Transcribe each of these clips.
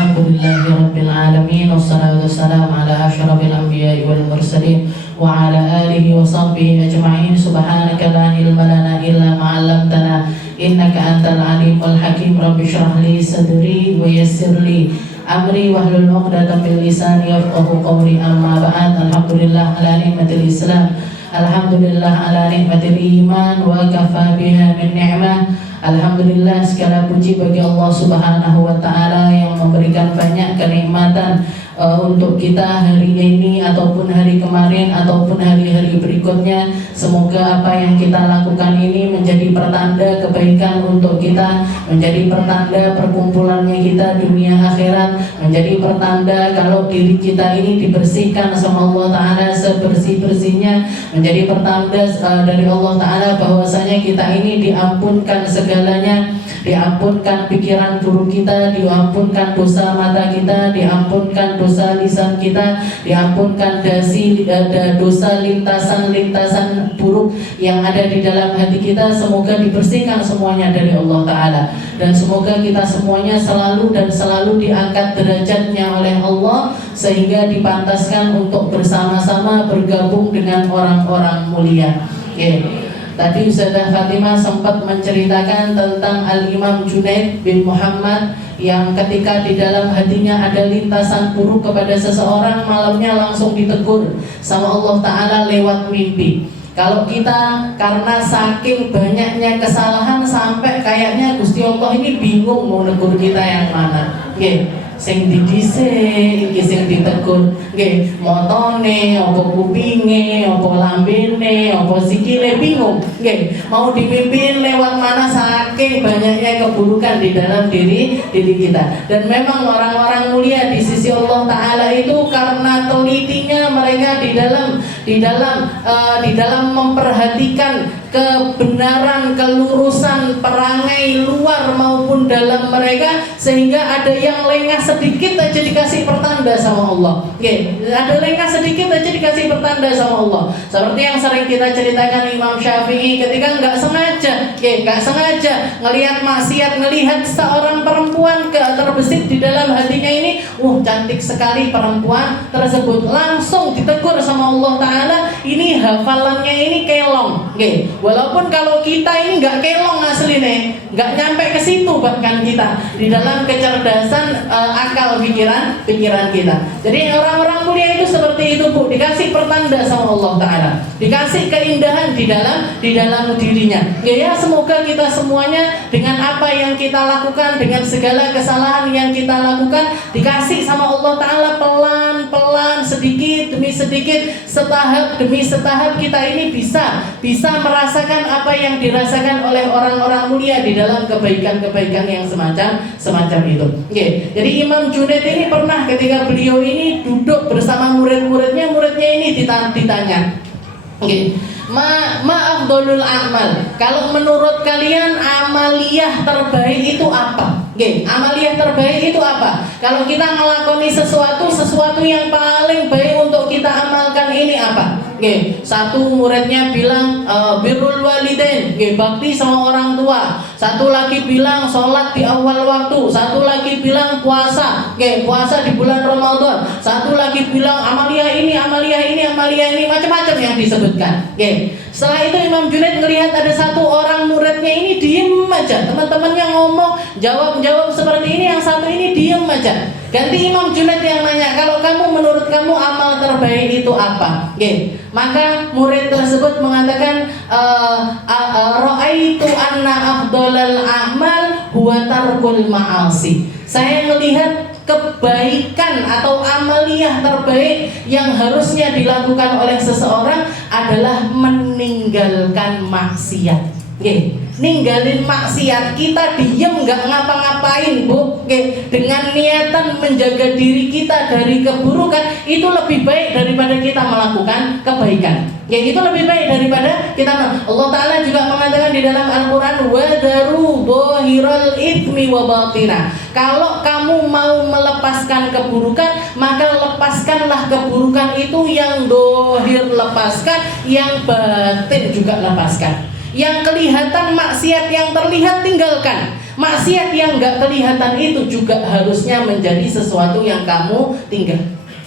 Alhamdulillahi Rabbil Alamin. Wassalatu wassalamu ala ashrafil anbiya'i wal mursalin wa ala alihi wa sahbihi ajma'in. Subhanaka la ilma lana illa ma 'allamtana innaka antal alimul hakim. Rabbi shrah li sadri wa yassir li amri wahlul 'uqdatam min lisani yafqahu qawli. Amma ba'd. Alhamdulillah ala ni'matil Islam, alhamdulillah ala ni'matil iman, wa kafa biha min ni'mah. Alhamdulillah, segala puji bagi Allah Subhanahu wa Ta'ala yang memberikan banyak kenikmatan untuk kita hari ini ataupun hari kemarin ataupun hari-hari berikutnya. Semoga apa yang kita lakukan ini menjadi pertanda kebaikan untuk kita, menjadi pertanda perkumpulannya kita dunia akhirat, menjadi pertanda kalau diri kita ini dibersihkan sama Allah Ta'ala sebersih-bersihnya, menjadi pertanda dari Allah Ta'ala bahwasanya kita ini diampunkan segalanya, diampunkan pikiran buruk kita, diampunkan dosa mata kita, diampunkan dosa lisan kita, diampunkan dosa lintasan-lintasan buruk yang ada di dalam hati kita. Semoga dibersihkan semuanya dari Allah Ta'ala, dan semoga kita semuanya selalu dan selalu diangkat derajatnya oleh Allah sehingga dipantaskan untuk bersama-sama bergabung dengan orang-orang mulia. Tadi Ustazah Fatimah sempat menceritakan tentang Al-Imam Junaid bin Muhammad yang ketika di dalam hatinya ada lintasan buruk kepada seseorang, malamnya langsung ditegur sama Allah Ta'ala lewat mimpi. Kalau kita karena saking banyaknya kesalahan sampai kayaknya Gusti Allah ini bingung mau negur kita yang mana. Sing didhisik iki sing ditegur nggih, motone apa kupinge apa lambene apa sikile bingung nggih, mau dipimpin lewat mana saking banyaknya keburukan di dalam diri kita. Dan memang orang-orang mulia di sisi Allah Ta'ala itu karena telitinya mereka di dalam memperhatikan kebenaran, kelurusan perangai luar maupun dalam mereka, sehingga ada yang lengah sedikit aja dikasih pertanda sama Allah. Ada lengah sedikit aja dikasih pertanda sama Allah. Seperti yang sering kita ceritakan Imam Syafi'i ketika nggak sengaja ngelihat maksiat, ngelihat seorang perempuan terbesit di dalam hatinya ini, cantik sekali perempuan tersebut, langsung ditegur sama Allah Ta'ala, ini hafalannya ini kelong. Walaupun kalau kita ini nggak kelong aslinya, nggak nyampe ke situ bahkan kita di dalam kecerdasan akal pikiran kita. Jadi orang-orang mulia itu seperti itu, Bu, dikasih pertanda sama Allah Ta'ala, dikasih keindahan di dalam dirinya. Semoga kita semuanya dengan apa yang kita lakukan, dengan segala kesalahan yang kita lakukan, dikasih sama Allah Ta'ala pelan-pelan, sedikit demi sedikit, setahap demi setahap, kita ini bisa merasakan apa yang dirasakan oleh orang-orang mulia di dalam kebaikan-kebaikan yang semacam itu. Jadi Imam Junaid ini pernah ketika beliau ini duduk bersama muridnya ini ditanya, Ma afdolul amal, kalau menurut kalian amaliyah terbaik itu apa? Amaliyah terbaik itu apa? Kalau kita melakoni sesuatu yang paling baik untuk kita amalkan ini apa? Satu muridnya bilang birrul walidain, bakti sama orang tua. Satu lagi bilang sholat di awal waktu. Satu lagi bilang puasa, puasa di bulan Ramadan. Satu lagi bilang amaliyah ini, macam-macam yang disebutkan. Setelah itu Imam Junaid melihat ada satu orang muridnya ini diem aja. Teman-temannya ngomong, jawab seperti ini, yang satu ini diem aja. Ganti Imam Junaid yang nanya, kalau menurut kamu amal terbaik itu apa? Maka murid tersebut mengatakan, ra'aitu anna afdalal a'mal huwa tarkul ma'asi. Saya melihat kebaikan atau amaliyah terbaik yang harusnya dilakukan oleh seseorang adalah meninggalkan maksiat. Ninggalin maksiat, kita diem nggak ngapa-ngapain, Bu, dengan niatan menjaga diri kita dari keburukan, itu lebih baik daripada kita melakukan kebaikan. Itu lebih baik daripada kita. Allah Ta'ala juga mengatakan di dalam Al-Quran, wadaru bohirul ithmi wa batina. Kalau kamu mau melepaskan keburukan, maka lepaskanlah keburukan itu, yang dohir lepaskan, yang batin juga lepaskan. Yang kelihatan maksiat yang terlihat tinggalkan. Maksiat yang nggak kelihatan itu juga harusnya menjadi sesuatu yang kamu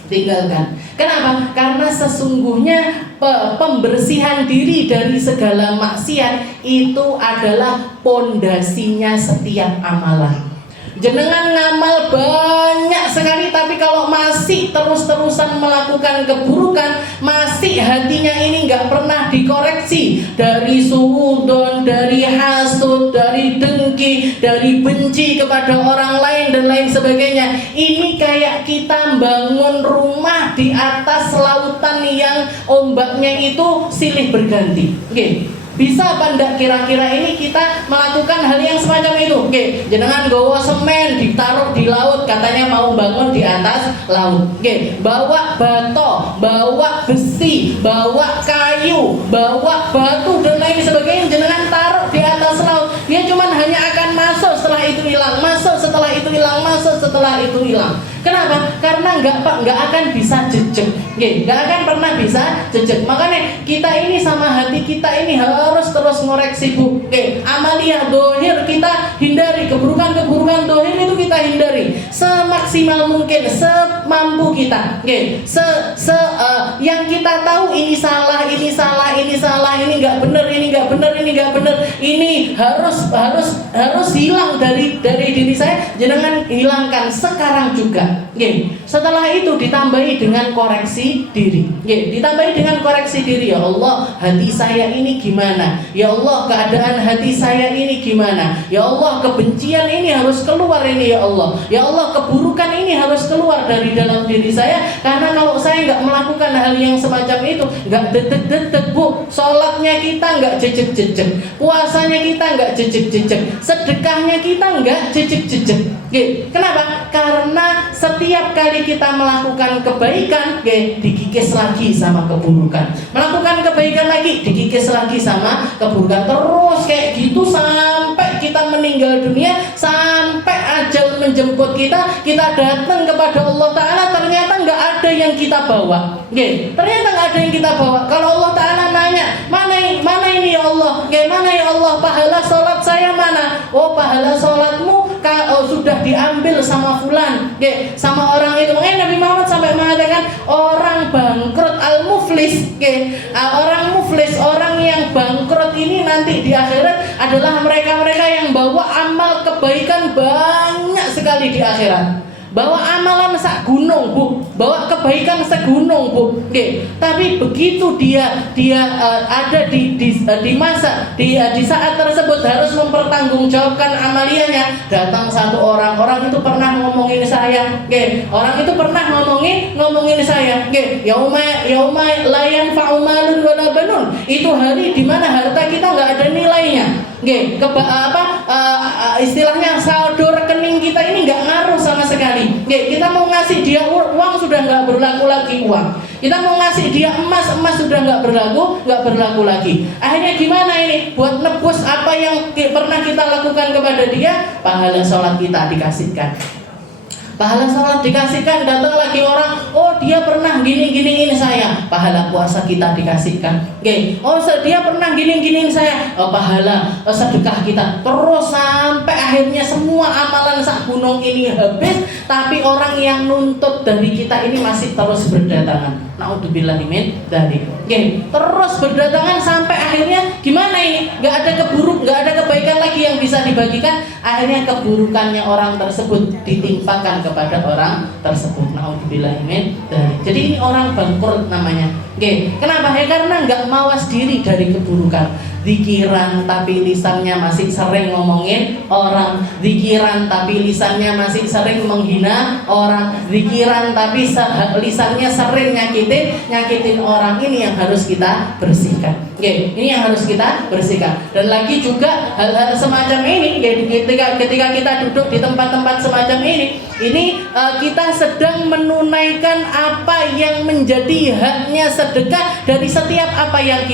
tinggalkan. Kenapa? Karena sesungguhnya pembersihan diri dari segala maksiat itu adalah pondasinya setiap amalan. Jenengan ngamal banyak sekali, tapi kalau masih terus-terusan melakukan keburukan, masih hatinya ini nggak pernah dikoreksi dari suudon, dari hasud, dari dengki, dari benci kepada orang lain dan lain sebagainya. Ini kayak kita bangun rumah di atas lautan yang ombaknya itu silih berganti. Oke. Bisa apa enggak kira-kira ini kita melakukan hal yang semacam itu? Oke, jenengan gowo semen ditaruh di laut, katanya mau bangun di atas laut. Oke, bawa bato, bawa besi, bawa kayu, bawa batu dan lain sebagainya, jenengan taruh di atas laut. Dia cuman hanya akan masuk, setelah itu hilang, masuk, setelah itu hilang, masuk, setelah itu hilang. Kenapa? Karena nggak akan bisa jejak, nggak akan pernah bisa jejak. Makanya kita ini sama hati kita ini harus terus ngoreksi, Bu. Amalia dohir kita hindari, keburukan dohir itu kita hindari semaksimal mungkin, semampu kita. Yang kita tahu ini salah, ini nggak benar, ini harus hilang dari diri saya. Jangan hilangkan sekarang juga. Setelah itu ditambahi dengan koreksi diri. Ditambahi dengan koreksi diri. Ya Allah, hati saya ini gimana? Ya Allah, keadaan hati saya ini gimana? Ya Allah, kebencian ini harus keluar ini ya Allah. Ya Allah, keburukan ini harus keluar dari dalam diri saya. Karena kalau saya nggak melakukan hal yang semacam itu, nggak detek-detek, Bu. Sholatnya kita nggak jejek-jejek, puasanya kita nggak jejek-jejek, sedekahnya kita nggak jejek-jejek. Kenapa? Karena setiap kali kita melakukan kebaikan, dikikis lagi sama keburukan. Melakukan kebaikan lagi, dikikis lagi sama keburukan. Terus kayak gitu sampai kita meninggal dunia, sampai ajal menjemput kita datang kepada Allah Ta'ala, ternyata nggak ada yang kita bawa. Ternyata nggak ada yang kita bawa. Kalau Allah Ta'ala nanya, mana ini ya Allah? Mana ya Allah? Pahala sholat saya mana? Oh, pahala sholatmu sudah diambil sama fulan, sama orang itu. Makanya Nabi Muhammad sampai mengatakan orang bangkrut al-muflis, orang muflis, orang yang bangkrut ini nanti di akhirat adalah mereka-mereka yang bawa amal kebaikan banyak sekali di akhirat. Bawa amalan sak gunung, Bu. Bawa kebaikan segunung, Bu. Tapi begitu dia ada di saat tersebut harus mempertanggungjawabkan amaliannya, datang satu orang itu pernah ngomongin saya. Orang itu pernah ngomongin saya. Yauma la yanfa'u malun wala banun. Itu hari di mana harta kita nggak ada nilainya. Istilahnya saldo rekening kita ini nggak ngaruh sama sekali. Kita mau ngasih dia uang sudah nggak berlaku lagi uang. Kita mau ngasih dia emas sudah nggak berlaku lagi. Akhirnya gimana ini? Buat nebus apa yang pernah kita lakukan kepada dia, pahala sholat kita dikasihkan. Pahala sholat dikasihkan, datang lagi orang, oh dia pernah gini saya, pahala puasa kita dikasihkan. Oh dia pernah gini saya, oh, pahala sedekah kita. Terus sampai akhirnya semua amalan sak gunung ini habis, tapi orang yang nuntut dari kita ini masih terus berdatangan. Naudzubillah min dzalik. Terus berdatangan sampai akhirnya gimana ini? Nggak ada kebaikan lagi yang bisa dibagikan. Akhirnya keburukannya orang tersebut ditimpakan kepada orang tersebut. Naudzubillah min dzalik. Jadi ini orang bangkrut namanya. Kenapa? Karena nggak mawas diri dari keburukan. Zikiran tapi lisannya masih sering ngomongin orang, zikiran tapi lisannya masih sering menghina orang, zikiran tapi lisannya sering nyakitin orang. Ini yang harus kita bersihkan. Ini yang harus kita bersihkan. Dan lagi juga hal-hal semacam ini, ketika kita duduk di tempat-tempat semacam ini kita sedang menunaikan apa yang menjadi haknya sedekah dari setiap apa yang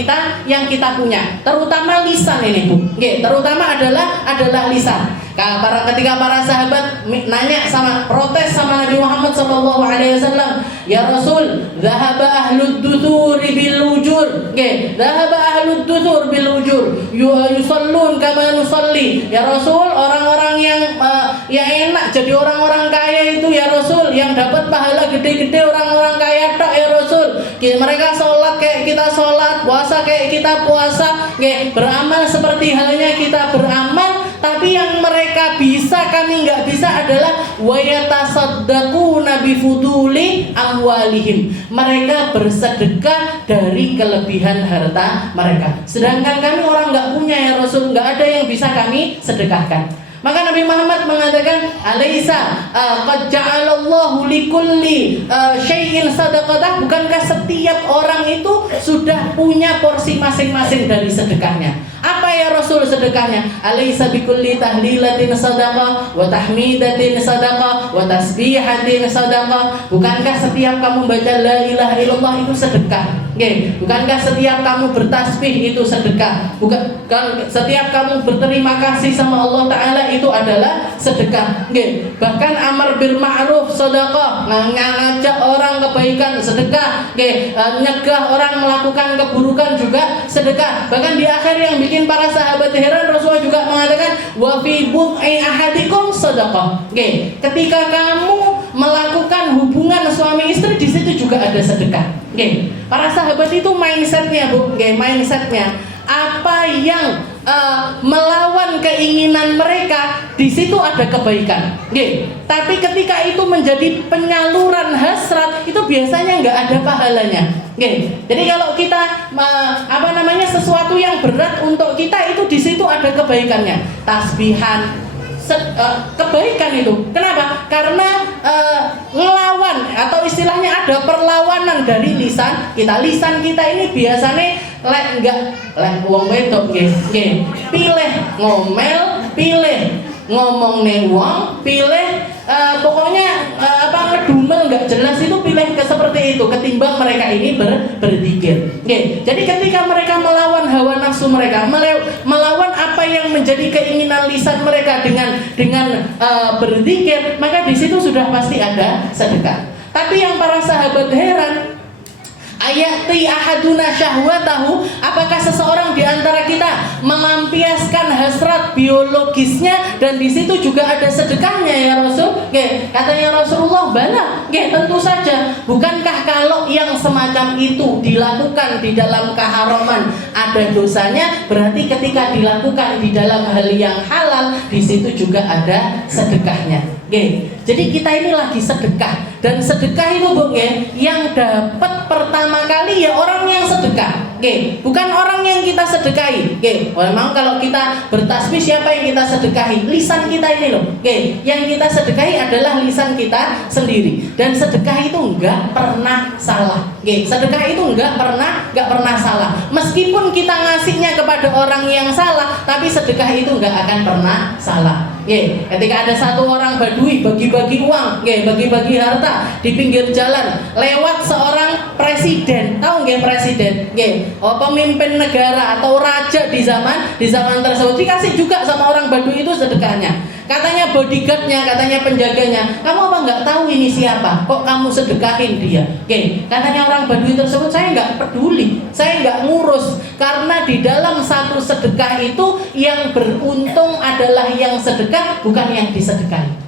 kita punya. Terutama lisan ini, Bu. Terutama adalah lisan. Ketika para sahabat nanya protes sama Nabi Muhammad SAW, ya Rasul, dhahaba ahlud duthuri bil ujur. Nggih, dhahaba ahlud duthur bil ujur. Yusallun kama nusalli. Ya Rasul, orang-orang yang enak jadi orang-orang kaya itu ya Rasul, yang dapat pahala gede-gede orang-orang kaya tok ya Rasul. Mereka sholat kayak kita sholat, puasa kayak kita puasa, beramal seperti halnya kita beramal. Tapi yang mereka bisa kami nggak bisa adalah wayatasaddaquna bifuduli amwalihim. Mereka bersedekah dari kelebihan harta mereka. Sedangkan kami orang nggak punya ya Rasul, nggak ada yang bisa kami sedekahkan. Maka Nabi Muhammad mengatakan, "Alaisa qad ja'alallahu likulli syai'in sadaqatah?" Bukankah setiap orang itu sudah punya porsi masing-masing dari sedekahnya? Apa ya Rasul sedekahnya? Alaisa bikulli tahlilatin sadaqah wa tahmidatin sadaqah wa tasbihatin sadaqah? Bukankah setiap kamu baca la ilaha illallah itu sedekah? Bukankah setiap kamu bertasbih itu sedekah? Bukan setiap kamu berterima kasih sama Allah Ta'ala itu adalah sedekah. Bahkan amar bil ma'ruf sedekah, ngajak orang kebaikan sedekah, nyegah orang melakukan keburukan juga sedekah. Bahkan di akhir yang bikin para sahabat heran, Rasulullah juga mengatakan wa fi bud'i ahadikum sedekah. Ketika kamu melakukan hubungan suami istri, di situ juga ada sedekah. Para sahabat itu mindsetnya, mindsetnya apa yang melawan keinginan mereka, di situ ada kebaikan. Tapi ketika itu menjadi penyaluran hasrat, itu biasanya nggak ada pahalanya. Jadi kalau kita sesuatu yang berat untuk kita, itu di situ ada kebaikannya. Tasbihan, kebaikan itu. Kenapa? Karena ngelawan atau istilahnya ada perlawanan dari lisan kita. Lisan kita ini biasanya wong wedok pilih ngomel, pilih ngomong nih wong, pilih pokoknya ngedumel nggak jelas, itu pilih seperti itu ketimbang mereka ini berzikir. Jadi ketika mereka melawan hawa nafsu mereka, melawan apa yang menjadi keinginan lisan mereka dengan berzikir, maka di situ sudah pasti ada sedekah. Tapi yang para sahabat heran, ayati ahaduna syahwatahu, apakah seseorang di antara kita melampiaskan hasrat biologisnya dan di situ juga ada sedekahnya ya Rasul? Katanya Rasulullah, bala, tentu saja. Bukankah kalau yang semacam itu dilakukan di dalam keharaman ada dosanya, berarti ketika dilakukan di dalam hal yang halal, di situ juga ada sedekahnya. Jadi kita ini lagi sedekah, dan sedekah itu yang dapat pertama kali ya orang yang sedekah, bukan orang yang kita sedekahi. Memang kalau kita bertasbih, siapa yang kita sedekahi? Lisan kita ini loh. Yang kita sedekahi adalah lisan kita sendiri, dan sedekah itu enggak pernah salah. Sedekah itu enggak pernah salah. Meskipun kita ngasihnya kepada orang yang salah, tapi sedekah itu enggak akan pernah salah. Ketika ada satu orang badui bagi-bagi uang, bagi-bagi harta di pinggir jalan, lewat seorang presiden, tahu nggak presiden? Pemimpin negara atau raja di zaman tersebut, dikasih juga sama orang badui itu sedekahnya. Katanya bodyguardnya, katanya penjaganya, kamu apa nggak tahu ini siapa? Kok kamu sedekahin dia? Katanya orang badui tersebut, saya nggak peduli, saya nggak ngurus, karena di dalam satu sedekah itu yang beruntung adalah yang sedekah, bukan yang disedekahi.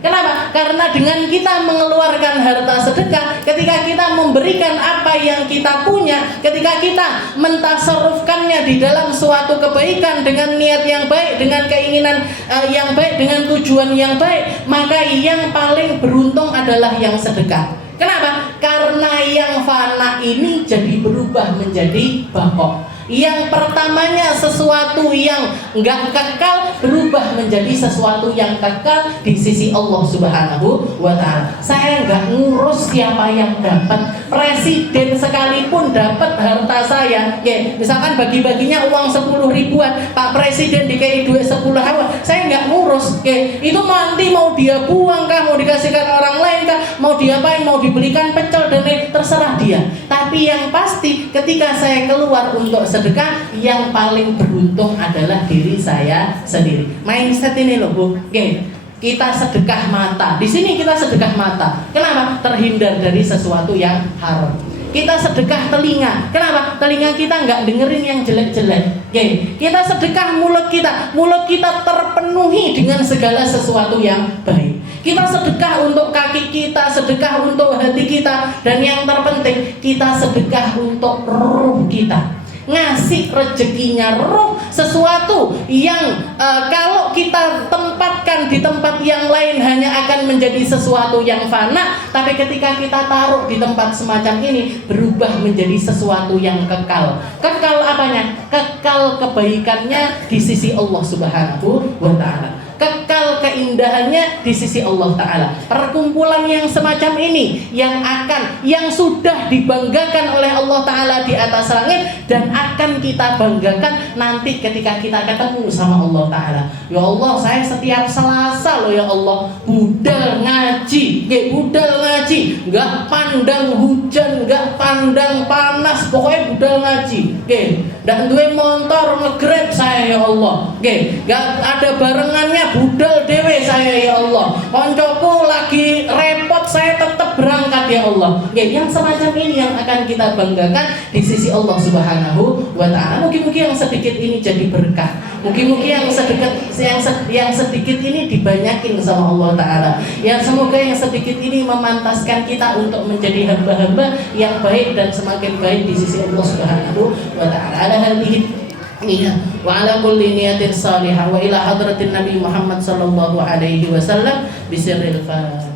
Kenapa? Karena dengan kita mengeluarkan harta sedekah, ketika kita memberikan apa yang kita punya, ketika kita mentasarrufkannya di dalam suatu kebaikan dengan niat yang baik, dengan keinginan yang baik, dengan tujuan yang baik, maka yang paling beruntung adalah yang sedekah. Kenapa? Karena yang fana ini jadi berubah menjadi baqo. Yang pertamanya sesuatu yang enggak kekal berubah menjadi sesuatu yang kekal di sisi Allah Subhanahu wa Ta'ala. Saya enggak ngurus siapa yang dapat, presiden sekalipun dapat harta saya, misalkan bagi-baginya uang 10 ribuan, Pak Presiden dikasih duit 10 ribuan, saya enggak ngurus. Itu nanti mau dia buang kah, mau dikasihkan orang lain kah, mau diapain, mau dibelikan pecel dan terserah dia. Tapi yang pasti ketika saya keluar untuk sedekah, yang paling beruntung adalah diri saya sendiri. Mindset ini loh Bu. Kita sedekah mata. Di sini kita sedekah mata. Kenapa? Terhindar dari sesuatu yang haram. Kita sedekah telinga. Kenapa? Telinga kita nggak dengerin yang jelek-jelek. Oke. Kita sedekah mulut kita. Mulut kita terpenuhi dengan segala sesuatu yang baik. Kita sedekah untuk kaki kita, sedekah untuk hati kita, dan yang terpenting kita sedekah untuk ruh kita. Ngasih rezekinya roh, sesuatu yang kalau kita tempatkan di tempat yang lain hanya akan menjadi sesuatu yang fana, tapi ketika kita taruh di tempat semacam ini berubah menjadi sesuatu yang kekal. Kekal apanya? Kekal kebaikannya di sisi Allah Subhanahu wa Ta'ala. Kekal keindahannya di sisi Allah Ta'ala. Perkumpulan yang semacam ini yang sudah dibanggakan oleh Allah Ta'ala di atas langit dan akan kita banggakan nanti ketika kita ketemu sama Allah Ta'ala. Ya Allah, saya setiap Selasa loh ya Allah budal ngaji, nggak pandang hujan, nggak pandang panas, pokoknya budal ngaji, dan duwe motor nge-grab saya ya Allah, nggak ada barengannya, budal dewe saya ya Allah, koncoku lagi repot saya tetap berangkat ya Allah. Yang semacam ini yang akan kita banggakan di sisi Allah Subhanahu wa Ta'ala. Mungkin-mungkin yang sedikit ini jadi berkah. Mungkin-mungkin yang sedikit ini dibanyakin sama Allah Ta'ala. Yang semoga yang sedikit ini memantaskan kita untuk menjadi hamba-hamba yang baik dan semakin baik di sisi Allah Subhanahu wa Ta'ala. Ala hadhihi wa ala kulli niyatin salihah wa ila hadratin Nabi Muhammad sallallahu alaihi wasallam bisirril Fatiha.